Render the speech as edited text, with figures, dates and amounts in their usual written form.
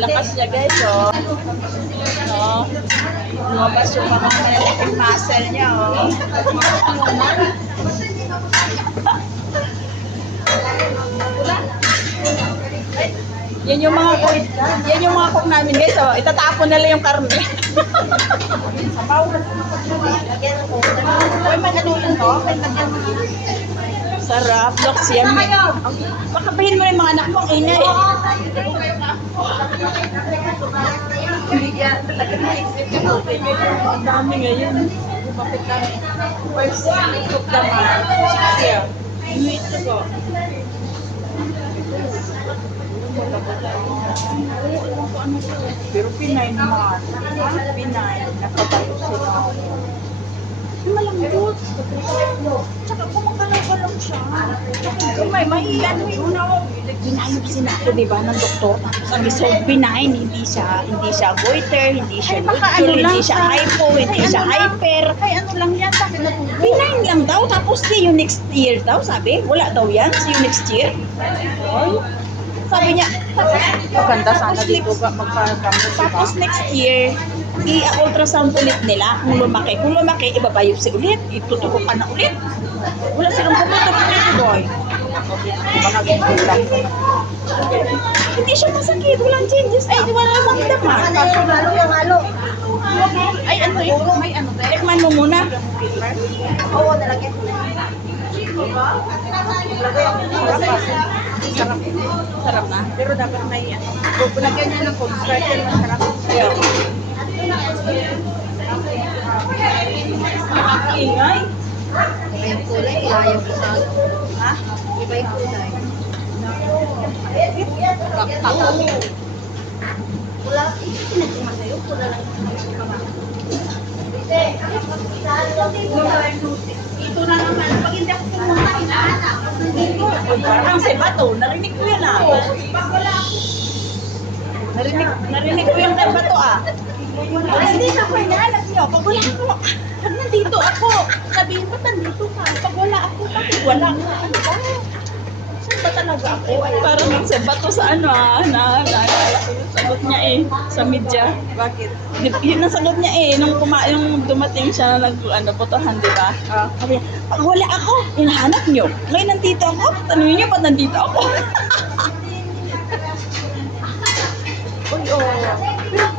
Lakas niya guys, oh. No? Lumabas yung mga malalaking muscle niya, oh. Yan yung mga cook namin guys, oh. Itatapon nila yung karne. Sarap, looks yummy. Pakabahin mo na yung mga anak mo, ang ingay. Ang dami ngayon. Bakit kami? First cook naman. 6 year. Inuit ko ko. Pero Pinay naman. Pinay. Nakatayo sila. Malambot. Tsaka kumakalaw-kalaw siya. May ano yun ako. Binayopsin ako, di ba, ng doktor. Sabi, so benign, hindi siya goiter, hindi siya lutol, hindi siya hypo, hindi siya hyper. Ay, ano lang yan, bakit natubo? Benign lang daw, tapos yung next year daw, sabi, wala daw yan, so yung next year. Sabi niya, maganda sana dito magpagamot. Tapos next year, i-ultrasound ulit nila kung lumaki. Kung lumaki, ibabiopsy ulit. Itutuko pa na ulit. Wala silang pumunta po nito, boy. Hindi siya masakit. Walang changes. Ay, wala namang daman. Halo yung halo. Ay, ano ito? May ano ba? Tikman mo muna. Oo, nalagyan ko na. Sarap na. Pero dapat may ano. Lagyan niya ng cornstarch. Yan masarap. Ayaw. Nakakaingay. Iba yung kulay, ayaw ko sa... Ha? Iba yung kulay. Wala, pinagkuman sa'yo. Wala lang. Ito na naman. Pag hindi ako pumunta, inaanap. Parang si Bato. Narinig ko yan ah. Narinig ko yung kay Bato ah. Hindi na ako inaanap niyo. Pag wala ako, pag nandito ako, sabihin mo, nandito ka. Pag wala ako, bakit wala ka? Ano ba? Saan ba talaga ako? Parang si Bato sa ano ah. Naalala ko yung sagot niya eh. Sa media. Bakit? Yun ang sagot niya eh. Nung dumating siya na botohan, di ba? Sabi niya, pag wala ako, hinahanap niyo. Ngayon nandito ako, tanungin niyo ba't nandito ako? Uy, oh. Pero